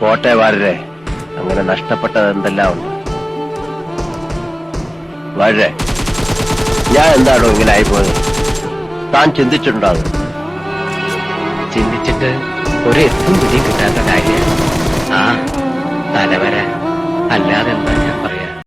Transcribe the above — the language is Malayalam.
പോട്ടെ വാഴരെ, അങ്ങനെ നഷ്ടപ്പെട്ടത് എന്തെല്ലാം ഉണ്ട്. വാഴരെ, ഞാൻ എന്താണോ ഇങ്ങനെ ആയിപ്പോയത്? താൻ ചിന്തിച്ചിട്ടുണ്ടോ? അത് ചിന്തിച്ചിട്ട് ഒരു എത്തും പിടിയും കിട്ടാത്ത കാര്യം. ആ തലവര അല്ലാതെ എന്താ ഞാൻ